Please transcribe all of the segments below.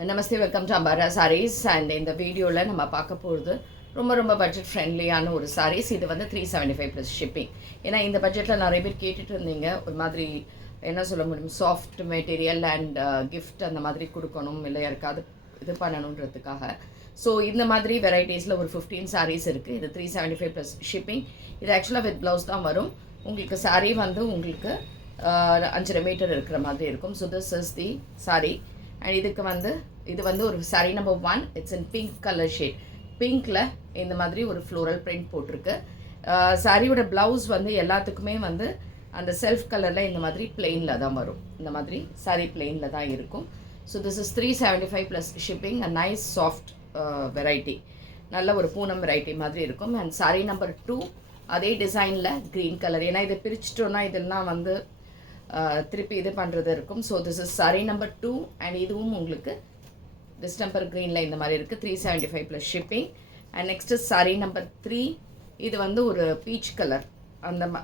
Namaste, welcome to Ambara Sarees. And இந்த வீடியோவில் நம்ம பார்க்க போகிறது ரொம்ப பட்ஜெட் ஃப்ரெண்ட்லியான ஒரு சாரீஸ். இது வந்து 375 ப்ளஸ் ஷிப்பிங். ஏன்னா இந்த பட்ஜெட்டில் நிறைய பேர் கேட்டுட்டு இருந்தீங்க, ஒரு மாதிரி என்ன சொல்ல முடியும், சாஃப்ட் மெட்டீரியல் அண்ட் கிஃப்ட் அந்த மாதிரி கொடுக்கணும், இல்லை யாருக்காவது இது பண்ணணுன்றதுக்காக. ஸோ இந்த மாதிரி வெரைட்டிஸில் ஒரு 15 சாரீஸ் இருக்குது. இது 375 ப்ளஸ் ஷிப்பிங். இது ஆக்சுவலாக வித் ப்ளவுஸ் தான் வரும். உங்களுக்கு சாரீ வந்து உங்களுக்கு 5.5 மீட்டர் இருக்கிற மாதிரி இருக்கும். So this is the sari. அண்ட் இது வந்து ஒரு sari number 1. It's in pink colour shade. பிங்க்கில் இந்த மாதிரி ஒரு ஃப்ளோரல் பிரிண்ட் போட்டிருக்கு. சாரியோட ப்ளவுஸ் வந்து எல்லாத்துக்குமே வந்து அந்த செல்ஃப் கலரில் இந்த மாதிரி பிளெயினில் தான் வரும். இந்த மாதிரி சாரீ பிளெயினில் தான் இருக்கும். So this is 375 plus shipping. A nice soft variety, நல்ல ஒரு பூனம் வெரைட்டி மாதிரி இருக்கும். அண்ட் சாரீ நம்பர் 2 அதே டிசைனில் க்ரீன் கலர். ஏன்னா இதை பிரிச்சிட்டோன்னா இதெல்லாம் வந்து திருப்பி இது பண்ணுறது இருக்கும். So this is sari number 2. And இதுவும் உங்களுக்கு டிஸ்டம்பர் க்ரீனில் இந்த மாதிரி இருக்குது. 375 plus shipping. And next sari number 3. இது வந்து ஒரு பீச் கலர்,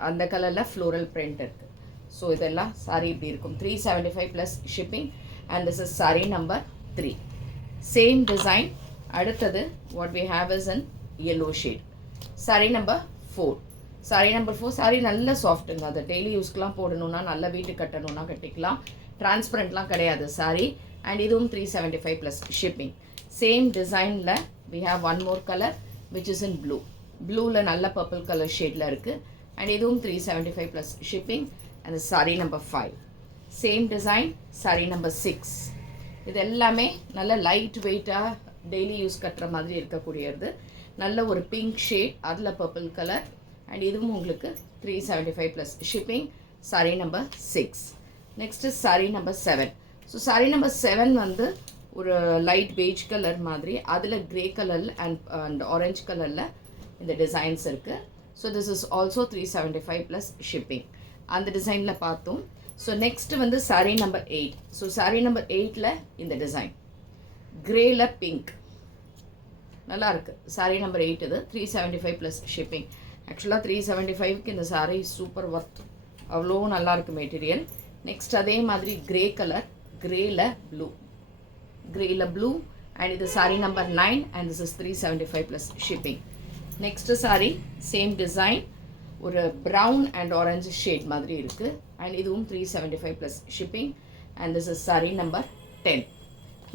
அந்த கலரில் ஃப்ளோரல் பிரிண்ட் இருக்குது. ஸோ இதெல்லாம் சாரீ இப்படி இருக்கும். 375 plus shipping. And this is sari number 3. Same design. அடுத்தது what we have is in yellow shade. Sari number 4. Sari number 4 sari நல்ல சாஃப்ட்டுங்க. அதை டெய்லி யூஸ்க்கெலாம் போடணுன்னா, நல்ல வீட்டுக்கு கட்டணுன்னா கட்டிக்கலாம். டிரான்ஸ்பரண்ட்லாம் கிடையாது சாரீ. அண்ட் இதுவும் 375 ப்ளஸ் ஷிப்பிங். சேம் டிசைனில் we have one more colour which is in blue. ப்ளூவில் நல்ல பர்பிள் கலர் ஷேடில் இருக்குது. அண்ட் இதுவும் 375 plus shipping. And sari number 5. Same design. Sari number 6. இது எல்லாமே நல்ல லைட் வெயிட்டாக டெய்லி யூஸ் கட்டுற மாதிரி இருக்கக்கூடியது. நல்ல ஒரு பிங்க் ஷேட், அதில் பர்பிள் கலர். அண்ட் இதுவும் உங்களுக்கு 375 plus shipping. Sari number 6. Next sari number 7. So sari number 7 வந்து ஒரு லைட் பெய்ஜ் கலர் மாதிரி, அதில் க்ரே கலர் அண்ட் ஆரஞ்ச் கலரில் இந்த டிசைன்ஸ் இருக்குது. So this is also 375 plus shipping. அந்த டிசைனில் பார்த்தோம். ஸோ நெக்ஸ்ட்டு வந்து sari number 8. So sari number 8ல் இந்த டிசைன் க்ரேயில் பிங்க் நல்லா இருக்குது. சாரீ நம்பர் 8 இது 375 ப்ளஸ் ஷிப்பிங். ஆக்சுவலாக 375க்கு இந்த சாரீ சூப்பர் ஒர்த், அவ்வளோ நல்லாயிருக்கு மெட்டீரியல். நெக்ஸ்ட் அதே மாதிரி க்ரே கலர், க்ரேயில் ப்ளூ. அண்ட் இது sari number 9. And this is 375 plus shipping. Next sari same design, ஒரு ப்ரௌன் அண்ட் ஆரஞ்சு ஷேட் மாதிரி இருக்குது. அண்ட் இதுவும் 375 plus shipping. And this is sari number 10.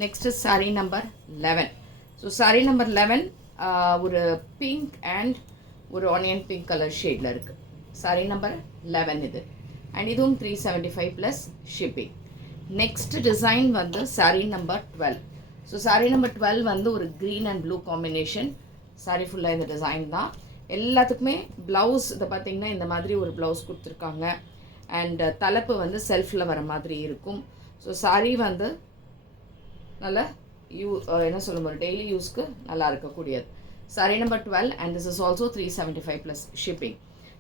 Next sari number 11. So sari number 11 ஒரு பிங்க் அண்ட் ஒரு onion pink colour ஷேடில் இருக்குது. Sari number 11 இது. அண்ட் இதுவும் 375 ப்ளஸ் ஷிப்பிங். நெக்ஸ்ட் டிசைன் வந்து sari number 12. So sari number 12 வந்து ஒரு green and blue combination. Sari ஃபுல்லாக இந்த டிசைன் தான். எல்லாத்துக்குமே ப்ளவுஸ் இதை பார்த்திங்கன்னா இந்த மாதிரி ஒரு ப்ளவுஸ் கொடுத்துருக்காங்க. அண்ட் தலைப்பு வந்து செல்ஃபில் வர மாதிரி இருக்கும். ஸோ சாரீ வந்து நல்லா என்ன சொல்ல முடியும், டெய்லி யூஸ்க்கு நல்லா இருக்கக்கூடியது. Sari number 12. And this is also 375 plus shipping.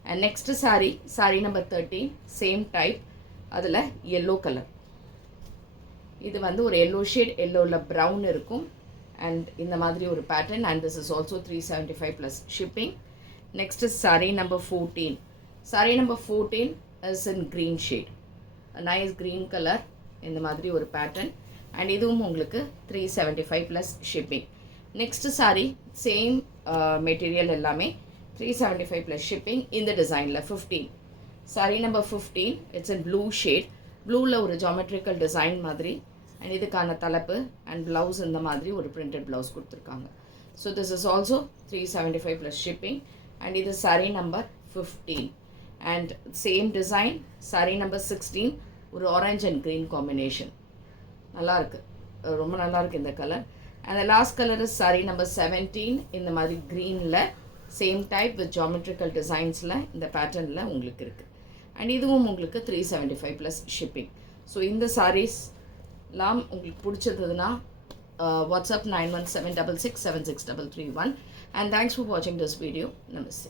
And next sari number 13. Same type, அதில் yellow கலர். இது வந்து ஒரு எல்லோ ஷேட், எல்லோவில் ப்ரௌன் இருக்கும். அண்ட் இந்த மாதிரி ஒரு pattern. And this is also 375 plus shipping. Next sari number 14. Sari number 14 is in green shade, nice green colour, இந்த மாதிரி ஒரு பேட்டர்ன். அண்ட் இதுவும் உங்களுக்கு 375 plus shipping. Next sari same material எல்லாமே 375 ப்ளஸ் ஷிப்பிங். இந்த டிசைனில் 15. Sari number 15. It's in blue shade. ப்ளூவில் ஒரு ஜாமெட்ரிக்கல் டிசைன் மாதிரி. அண்ட் இதுக்கான தலைப்பு அண்ட் ப்ளவுஸ் இந்த மாதிரி ஒரு பிரிண்டட் ப்ளவுஸ் கொடுத்துருக்காங்க. So this is also 375 plus shipping. And இது sari number 15. And same design sari number 16. ஒரு ஆரஞ்ச் அண்ட் க்ரீன் காம்பினேஷன் நல்லாயிருக்கு, ரொம்ப நல்லாயிருக்கு இந்த colour. And the last colour is sari number 17. இந்த மாதிரி க்ரீனில் சேம் டைப் வித் ஜாமெட்ரிக்கல் டிசைன்ஸில் இந்த பேட்டர்னில் உங்களுக்கு இருக்குது. அண்ட் இதுவும் உங்களுக்கு 375 ப்ளஸ் ஷிப்பிங். ஸோ இந்த சாரீஸ்லாம் உங்களுக்கு பிடிச்சதுன்னா வாட்ஸ்அப் 9176676331. அண்ட் தேங்க்ஸ் ஃபார் வாட்சிங் திஸ் வீடியோ. நமஸ்தே.